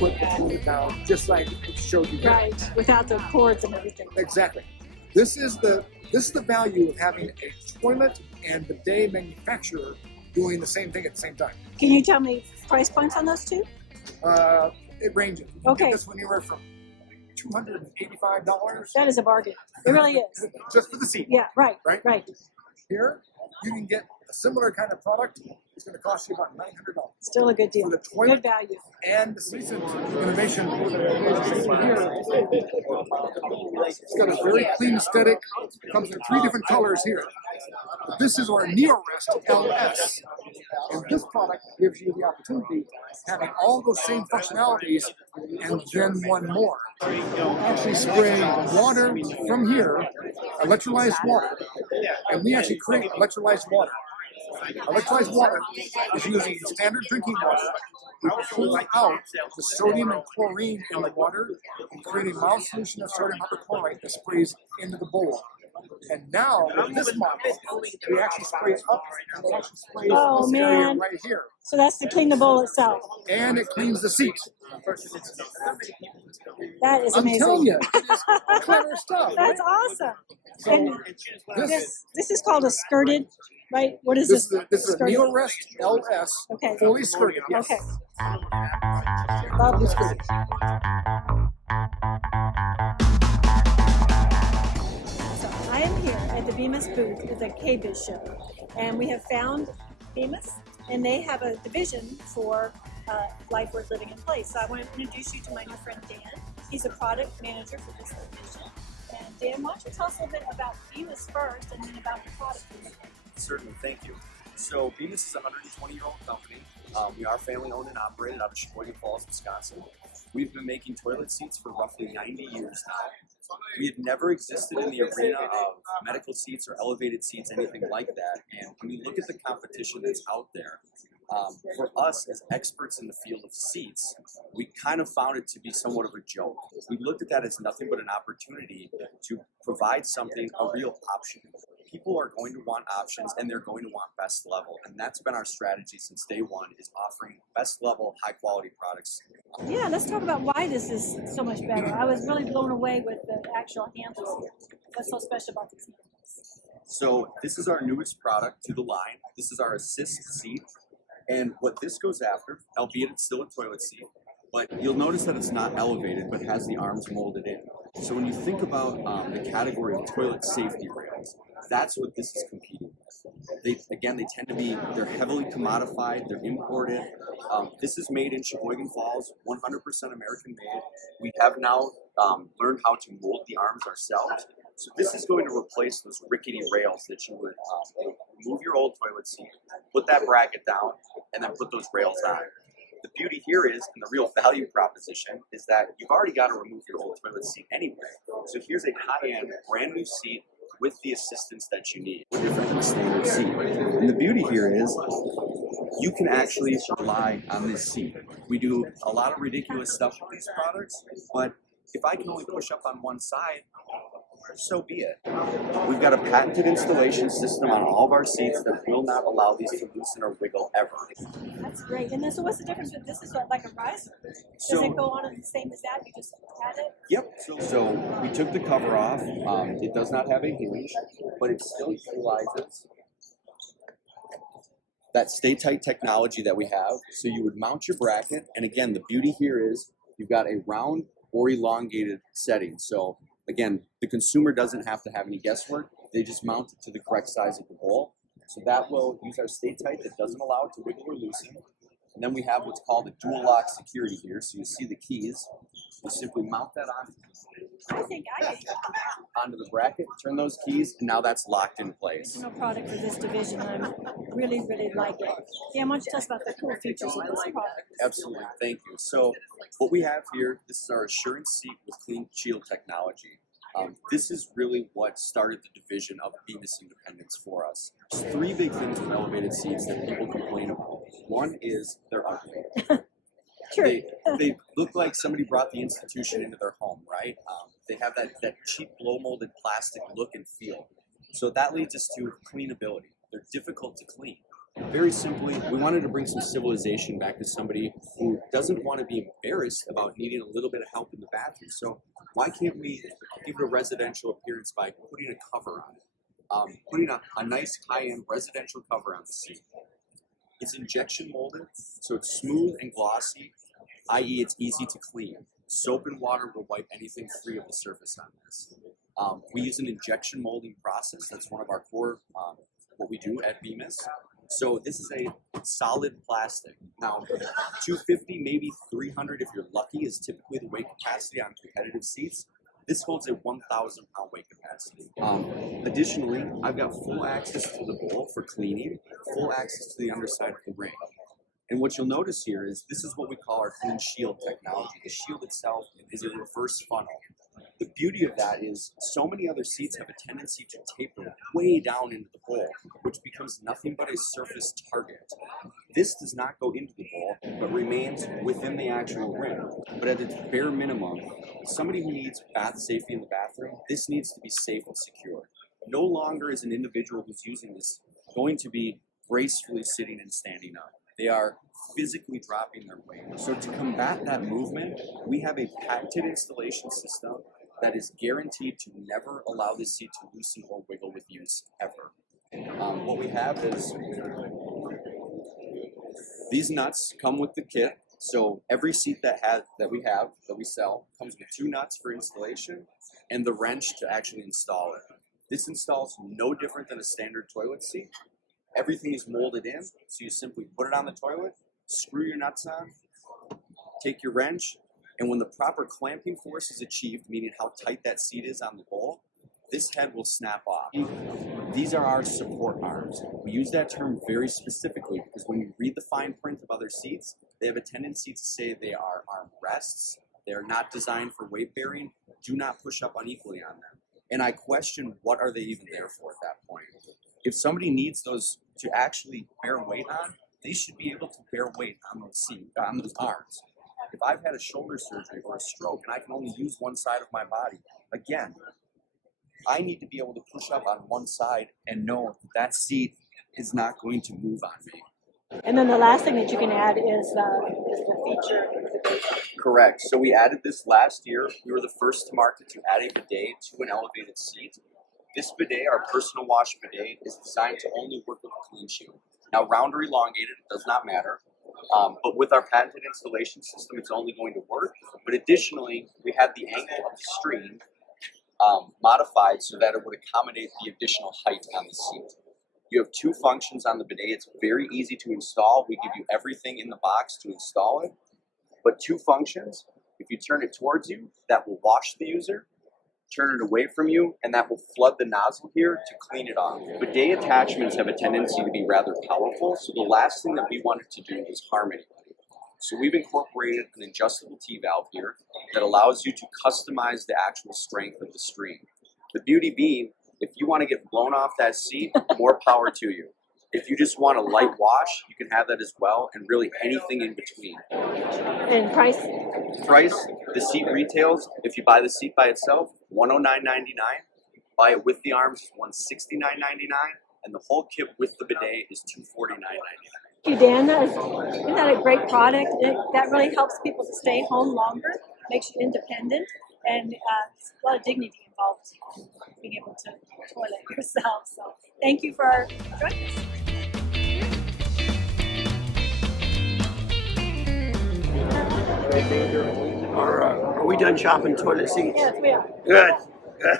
put the toilet down, just like it showed you here. Right, without the cords and everything. Exactly. This is the value of having a toilet and bidet manufacturer doing the same thing at the same time. Can you tell me price points on those two? It ranges. You can Okay. get this one anywhere from $285. That is a bargain. It really is. Just for the seat. Yeah, right. Here, you can get a similar kind of product. It's going to cost you about $900. Still a good deal. For the toilet. Good value. And the recent innovation here, it's got a very clean aesthetic. Comes in 3 different colors here. This is our NeoRest LS. And this product gives you the opportunity of having all those same functionalities and then one more. Actually spray water from here, electrolyzed water, and we actually create electrolyzed water. Electrolyzed water is using standard drinking water. We pull out the sodium and chlorine in the water and create a mild solution of sodium hypochlorite that sprays into the bowl. And now, with this model, we actually spray it up and it actually sprays this area right here. So that's to clean the bowl itself. And it cleans the seat. That is I'm amazing. telling you, it's clever stuff. That's awesome. So And this is called a skirted, right? What is this? This is a Skirted? NeoRest LS, Okay. fully skirted. Yes. Okay. Love this skirted. So I am here at the Bemis booth at the KBIS show, and we have found Bemis, and they have a division for life worth living in place. So I want to introduce you to my new friend Dan. He's a product manager for this division. And Dan, why don't you tell us a little bit about Bemis first, and then about the product? Certainly, thank you. So Bemis is a 120-year-old company. We are family-owned and operated out of Sheboygan Falls, Wisconsin. We've been making toilet seats for roughly 90 years now. We had never existed in the arena of medical seats or elevated seats, anything like that. And when you look at the competition that's out there, for us as experts in the field of seats, we kind of found it to be somewhat of a joke. We looked at that as nothing but an opportunity to provide something, a real option. People are going to want options and they're going to want best level. And that's been our strategy since day one, is offering best level, high quality products. Yeah, let's talk about why this is so much better. I was really blown away with the actual handles here. What's so special about these handles? So this is our newest product to the line. This is our assist seat. And what this goes after, albeit it's still a toilet seat, but you'll notice that it's not elevated, but has the arms molded in. So when you think about the category of toilet safety rails, that's what this is competing with. They tend to be, they're heavily commodified, they're imported. This is made in Sheboygan Falls, 100% American made. We have now learned how to mold the arms ourselves. So this is going to replace those rickety rails that you would move your old toilet seat, put that bracket down, and then put those rails on. The beauty here is, and the real value proposition, is that you've already got to remove your old toilet seat anyway. So here's a high-end, brand new seat with the assistance that you need. Different than a standard seat. And the beauty here is, you can actually rely on this seat. We do a lot of ridiculous stuff with these products, but if I can only push up on one side, so be it. We've got a patented installation system on all of our seats that will not allow these to loosen or wiggle ever. That's great. And then, so what's the difference with this? Is like a riser? Does it go on the same as that? You just add it? Yep. So we took the cover off. It does not have a hinge, but it still utilizes that stay tight technology that we have. So you would mount your bracket, and again, the beauty here is you've got a round or elongated setting. So again, the consumer doesn't have to have any guesswork. They just mount it to the correct size of the bowl. So that will use our stay tight that doesn't allow it to wiggle or loosen. And then we have what's called a dual lock security here. So you see the keys. You simply mount that onto the bracket, turn those keys, and now that's locked in place. Original product for this division. I really, really like it. Yeah, why don't you tell us about the cool features of this product? Absolutely, thank you. So what we have here, this is our assurance seat with clean shield technology. This is really what started the division of Bemis Independence for us. There's 3 big things with elevated seats that people complain about. One is they're ugly. True. They look like somebody brought the institution into their home, right? They have that cheap blow-molded plastic look and feel. So that leads us to cleanability. They're difficult to clean. Very simply, we wanted to bring some civilization back to somebody who doesn't want to be embarrassed about needing a little bit of help in the bathroom. So why can't we give it a residential appearance by putting a cover on it? Putting a nice high-end residential cover on the seat. It's injection molded, so it's smooth and glossy, i.e. it's easy to clean. Soap and water will wipe anything free of the surface on this. We use an injection molding process. That's one of our core, what we do at Bemis. So this is a solid plastic. Now, 250, maybe 300 if you're lucky is typically the weight capacity on competitive seats. This holds a 1,000-pound weight capacity. Additionally, I've got full access to the bowl for cleaning, full access to the underside of the ring. And what you'll notice here is this is what we call our clean shield technology. The shield itself is a reverse funnel. The beauty of that is so many other seats have a tendency to taper way down into the bowl, which becomes nothing but a surface target. This does not go into the bowl, but remains within the actual rim. But at its bare minimum, somebody who needs bath safety in the bathroom, this needs to be safe and secure. No longer is an individual who's using this going to be gracefully sitting and standing up. They are physically dropping their weight. So to combat that movement, we have a patented installation system that is guaranteed to never allow this seat to loosen or wiggle with use ever. What we have is these nuts come with the kit. So every seat that we sell comes with 2 nuts for installation and the wrench to actually install it. This installs no different than a standard toilet seat. Everything is molded in, so you simply put it on the toilet, screw your nuts on, take your wrench, and when the proper clamping force is achieved, meaning how tight that seat is on the bowl, this head will snap off. These are our support arms. We use that term very specifically because when you read the fine print of other seats, they have a tendency to say they are arm rests, they are not designed for weight bearing, do not push up unequally on them. And I question what are they even there for at that point. If somebody needs those to actually bear weight on, they should be able to bear weight on those arms. If I've had a shoulder surgery or a stroke and I can only use one side of my body, again, I need to be able to push up on one side and know that seat is not going to move on me. And then the last thing that you can add is the feature. Correct. So we added this last year. We were the first to market to add a bidet to an elevated seat. This bidet, our personal wash bidet, is designed to only work with a clean shield. Now, round or elongated, it does not matter. But with our patented installation system, it's only going to work. But additionally, we had the angle of the stream modified so that it would accommodate the additional height on the seat. You have 2 functions on the bidet. It's very easy to install. We give you everything in the box to install it. But 2 functions. If you turn it towards you, that will wash the user. Turn it away from you, and that will flood the nozzle here to clean it off. Bidet attachments have a tendency to be rather powerful, so the last thing that we wanted to do was harm anybody. So we've incorporated an adjustable T-valve here that allows you to customize the actual strength of the stream. The beauty being, if you want to get blown off that seat, more power to you. If you just want a light wash, you can have that as well, and really anything in between. And price? Price, the seat retails, if you buy the seat by itself, $109.99. Buy it with the arms, $169.99. And the whole kit with the bidet is $249.99. Thank you, Dan. Isn't that a great product? That really helps people to stay home longer, makes you independent, and a lot of dignity involved being able to toilet yourself. So thank you for joining us. Are we done shopping toilet seats? Yes, we are. Good.